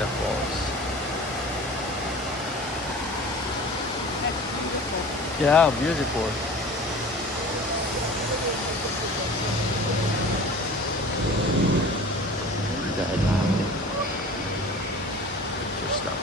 waterfalls. That's beautiful. Yeah, beautiful. Dahil natin. Picture stop.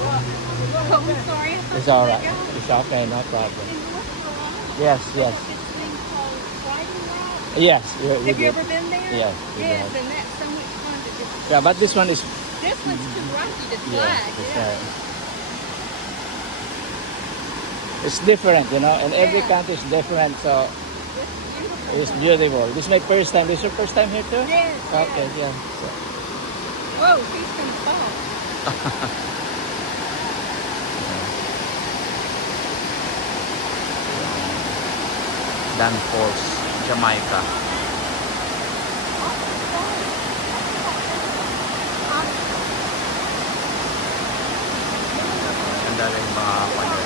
Oh, I'm sorry. I thought It's you were alright. going. It's okay, no problem. In North Carolina, Yes, yes. there's this thing called Sliding Rock. Yes, we Have you did. ever been there? Yes, we Yes, did. and that's so much fun to just. Yeah, but this one is, This one's too rocky to yeah, slide. it's, Yeah. it's different, you know, and every Yeah. country is different, so It's beautiful. it's beautiful. This is my first time. This is your first time here too? Yes. Okay, yes. yeah. So, Whoa, he's gonna fall. Dan Falls, Jamaica. Ganda rin mga kanya.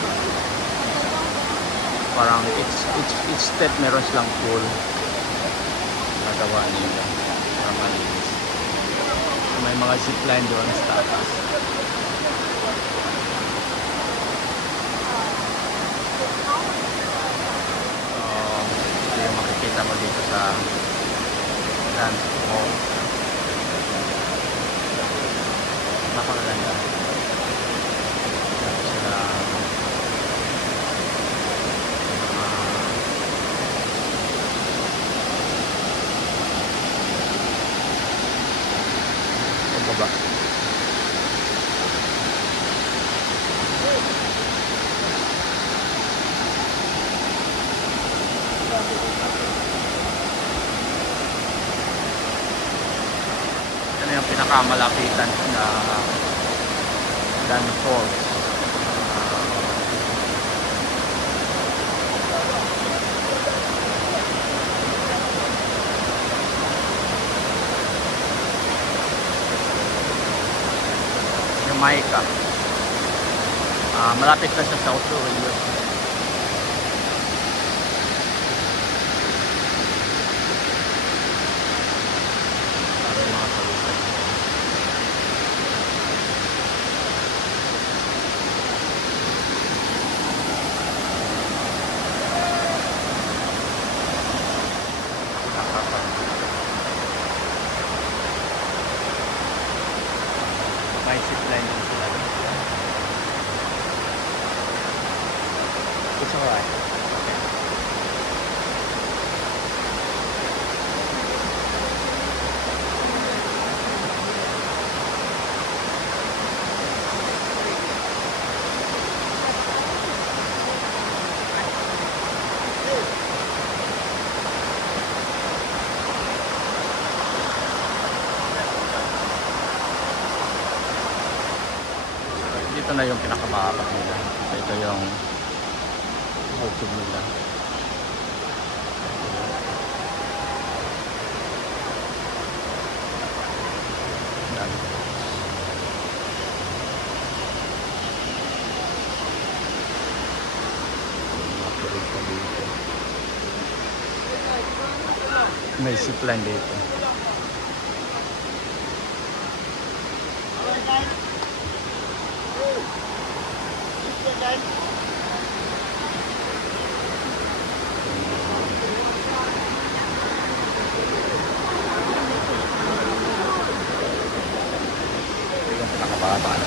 Parang each step meron silang pool. Nagawa nila. Para malinis. May mga zipline doon sa taas. Ito yung makikita mo dito sa dance hall. Napakaganda. Tapos sila baba. Ito na yung pinakamalapitan na Dan Falls. Jamaica. Malapit na sa South Korea. Mga turista. May zipline din sila. It's alright. Okay. Dito na yung pinakamahaba nila. Ito yung YouTube nila. Yan. Makirig pa dito. May zipline dito. Ito yung pinakababa na.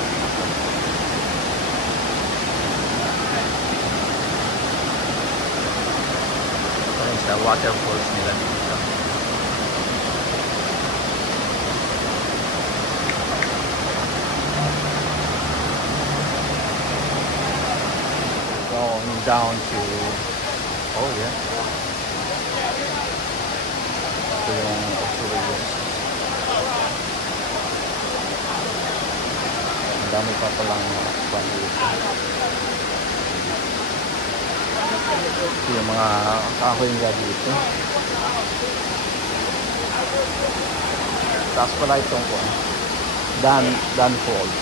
Ito yung sa waterfalls nila dito. Going down to, oh yeah, ito yung Oxurius. Ang dami pa palang kwan dito. Ito yung mga kahoy nga dito. Taas pala itong kwan, Dan Falls.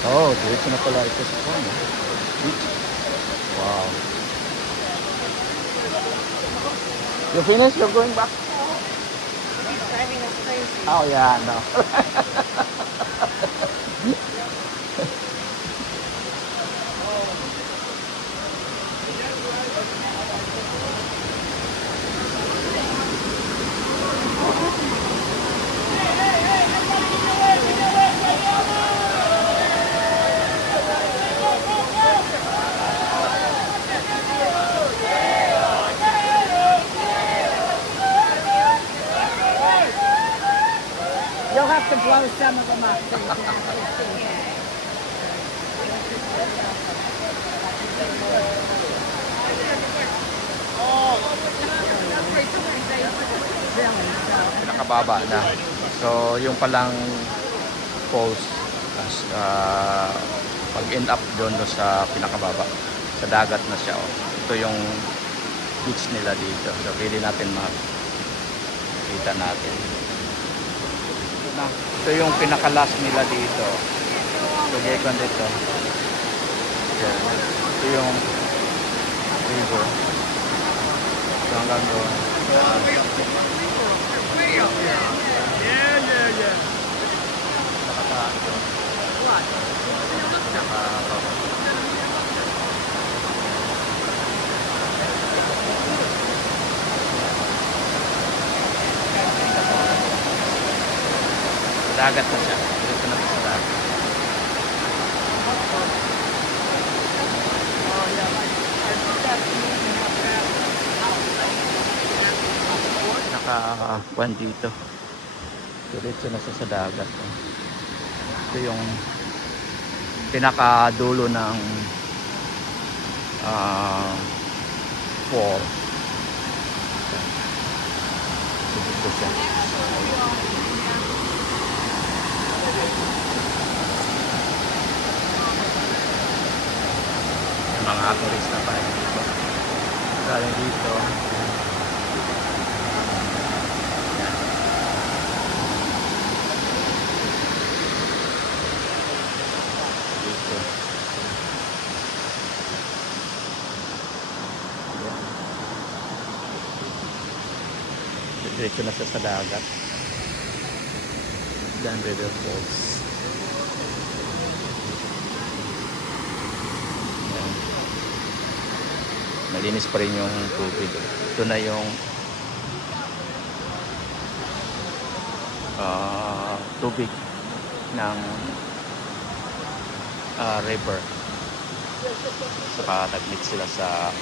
Oh, diretso na pala ito sa kwan. Beach. You finished? You're going back? He's driving us crazy. Oh yeah, no. You'll have to blow some of them up so you can actually see. Really, so. Nakababa na. So, yung palang falls, pag end up doon sa pinakababa, sa dagat na siya. Oh. Ito yung beach nila dito. So, pwede natin makita natin. Ito yung pinakalas nila dito. Lagay ko dito. Yan. Ito yung river. So, hanggang doon. Dagat na siya. Dito na sa dagat. Naka-kwan dito. Diretso na siya sa dagat. Ito yung pinakadulo ng fall. Dito siya. Mga turista pa rin dito. Galing dito. Yan. Dito. Yan. Diretso na sa dagat. Dan River Falls. Malinis pa rin yung tubig. Ito na yung tubig ng river. Saka nag-meet sila sa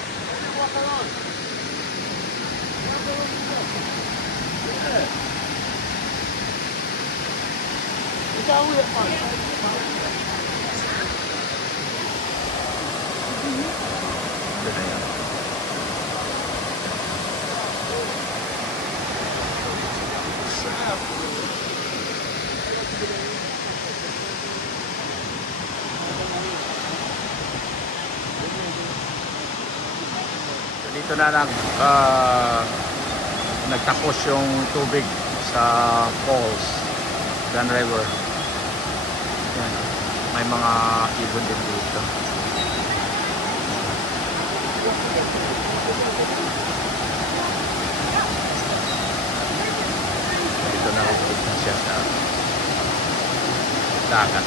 ito na yan. Dito na nagtakos yung tubig sa falls, Dan River. Yan. May mga ibon din dito. Dito na siya sa dagat.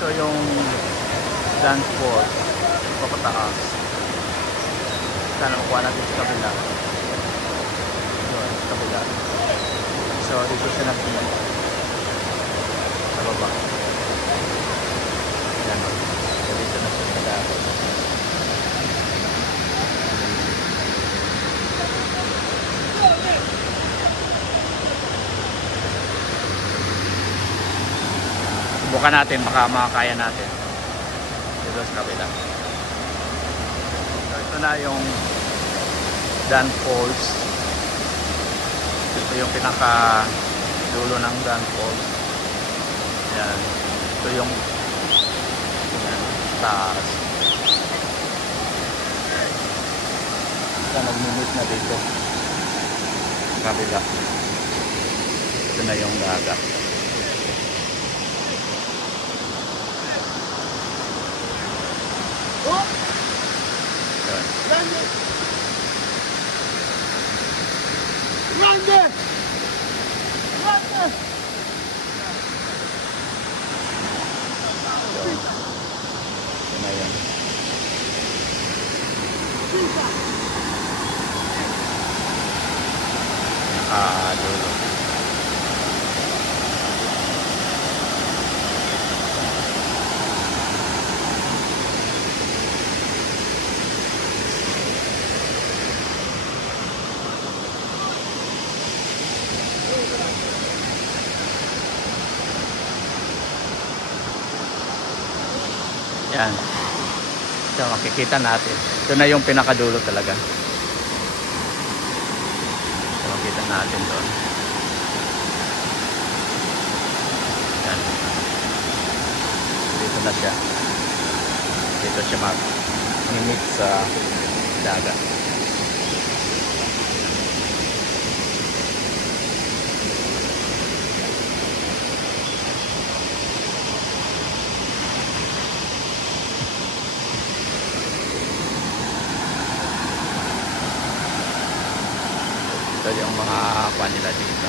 Ito yung dance force papataas. Sana makuha natin sa kabila. Yun, sa kabila. So dito siya nag-tingin sa baba. Yan. So dito na siya sa dagat. Subukan natin, baka makakaya natin dito sa kabila. So ito na yung Dan Falls. Ito yung pinaka dulo ng Dan Falls. Yan. Ito yung yan, taas. Ito nag-mimit na dito sa kabila. Ito na yung dagat. Yun. Yun. Ito na yun. Dulo. Yan. Ito makikita natin. Ito na yung pinakadulo talaga. Ito makikita natin doon. Yan. Dito na siya. Dito siya mag-meet sa dagat. Ito yung mga kuha nila dito.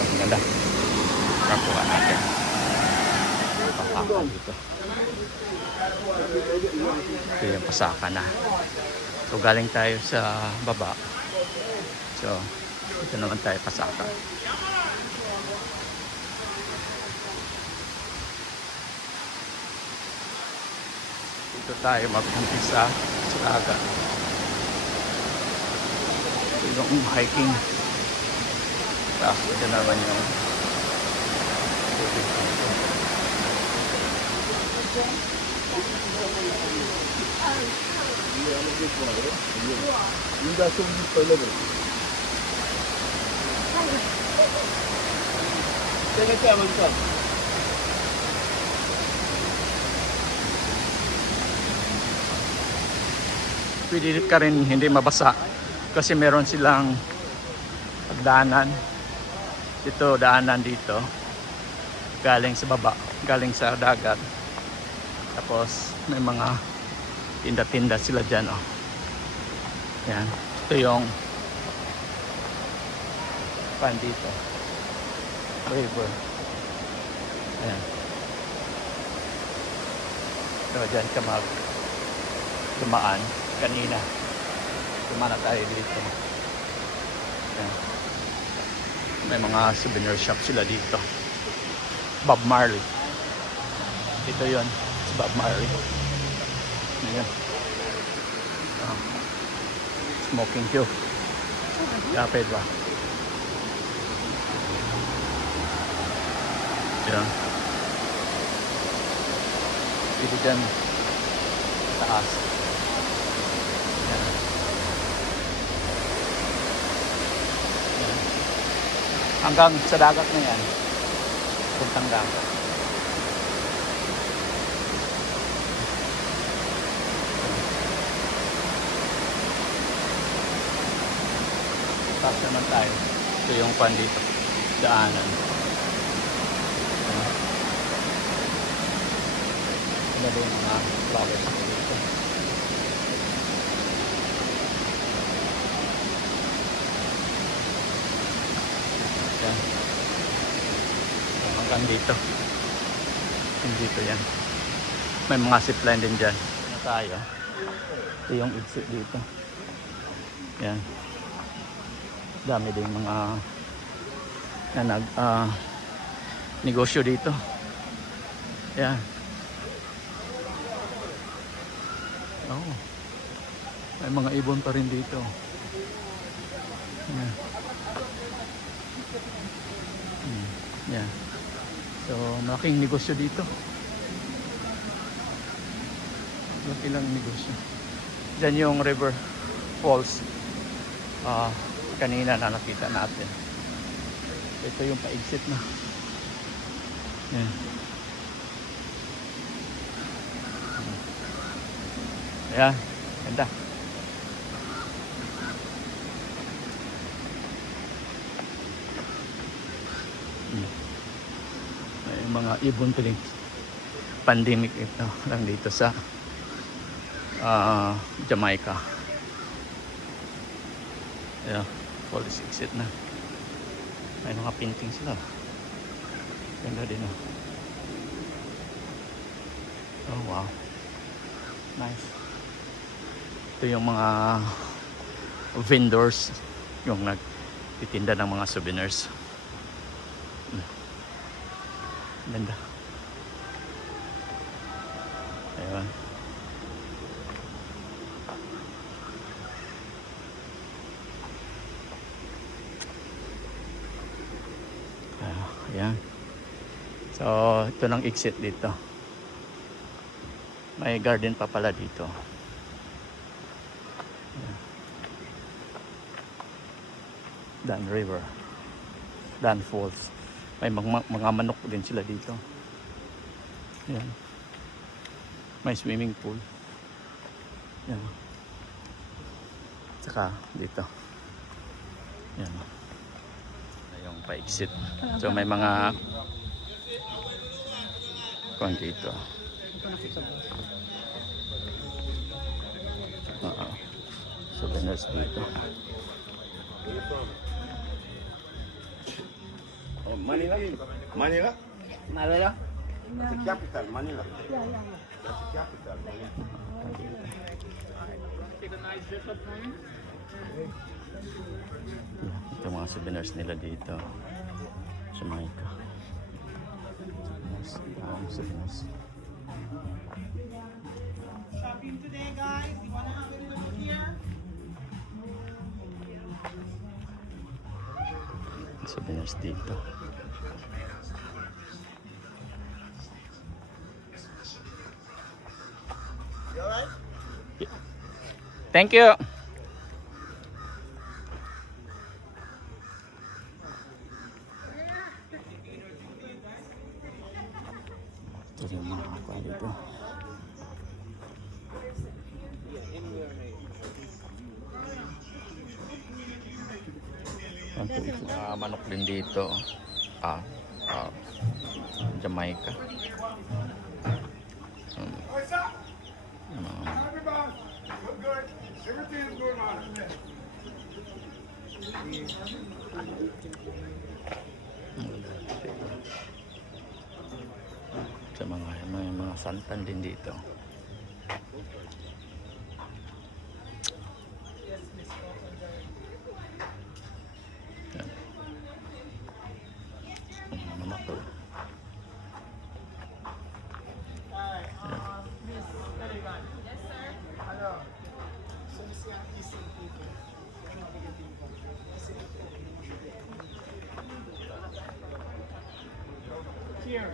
Ang ganda. Kakuha natin. Pasaka dito. Ito yung pasaka na. So galing tayo sa baba. So ito naman tayo pasaka. Dito tayo mag-umpisa sa dagat. Ito yung hiking. Tapos ito naman yung tubig dito. Pilit ka rin hindi mabasa kasi meron silang pagdaanan. Ito daanan dito galing sa baba, galing sa dagat. Tapos may mga tinda-tinda sila dyan, oh. Yan, ito yung pan dito, river. Ayan. So dyan ka dumaan kanina. Tumana tayo dito. Ayan. May mga souvenir shop sila dito. Bob Marley. Ito yon, si Bob Marley. Ayan. Smoking Joe. Kapit ba? Ayan. Dito dyan taas. Ayan. Ayan. Hanggang sa dagat na yan. Puntang dagat. Tapos naman tayo. Ito yung pan dito. Daanan. Ano ba yung mga flowers dito? Yan. Hanggang dito. Dito yan. May mga zipline din dyan. Ano tayo? Ito yung exit dito. Yan. Dami din mga na negosyo dito. Yan. Oh. May mga ibon pa rin dito. Yan. Yan. So, malaking negosyo dito. Ilang negosyo. Diyan yung River Falls. Kanina na nakita natin. Ito yung pa-exit na. Yan. Ayan. Ganda. mga ibon piling pandemic ito lang dito sa Jamaica. Ayan, police exit na. May mga painting sila. Ganda din oh. Oh wow. Nice. Ito yung mga vendors yung nagtitinda ng mga souvenirs. Ganda. Ayan. Ayan. So, ito ng exit dito. May garden pa pala dito. Ayan. Dan River. Dan Falls. May mga manok din sila dito. Ayan. May swimming pool. Ayan. Saka dito. Ayan. Yung pa-exit. So may mga kung dito. Souvenirs dito. Oh, Manila? Manila? Malala? That's the capital, Manila. That's the capital, Manila. Ito mga souvenirs nila dito. Jamaica. Souvenirs. Shopping today, guys. You want to have a look here? Souvenirs dito. You alright? Thank you. Ito yung mga kapal dito. Mga manok din dito. Jamaica. Good, good. Everything's going on. Sa mga santan din dito. Yan. Ang manok to. Yan. Here.